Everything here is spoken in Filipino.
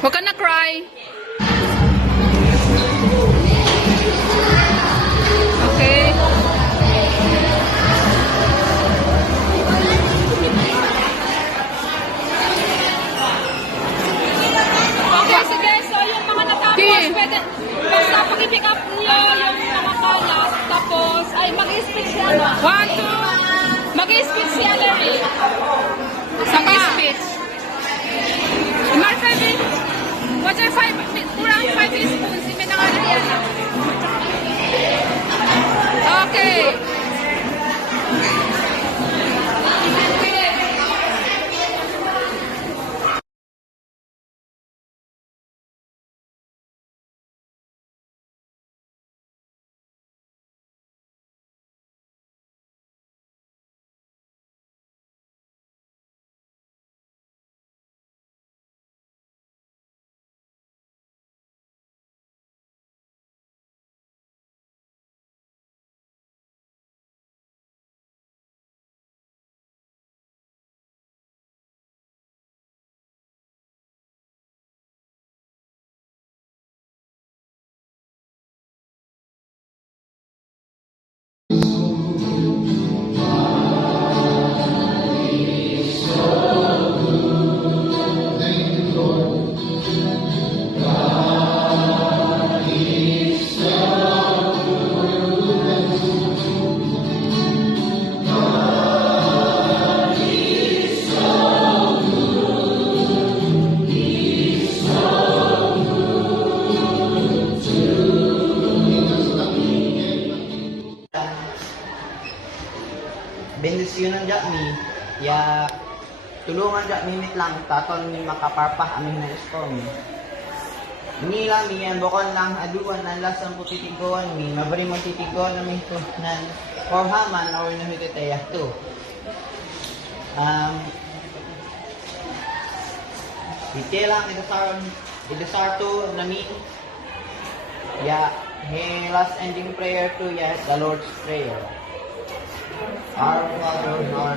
Huwag ka na cry. Okay. Okay, sige. So, yung mga natapos, Sige. pwede, basta pag-pick up niyo yung mga kalat, tapos, ay, mag-speech si ano? 1, 2. Mag-speech si Allery. Saka speech. Marta, what's your kurang 5 teaspoons? Hindi na nga na yan. Okay. Bendisyonan dyan mi, ya tulungan dyan mimit lang, taton mi makaparpah amin na isko mi. Nila mi yan, bukon lang aduan, ang lasang po titigoan mi, mabari mo titigoan na mi ito, nan forhaman or nahititaya to. Ite lang, idasar to namin, ya, last ending prayer to, ya, the Lord's Prayer. Our Father, who art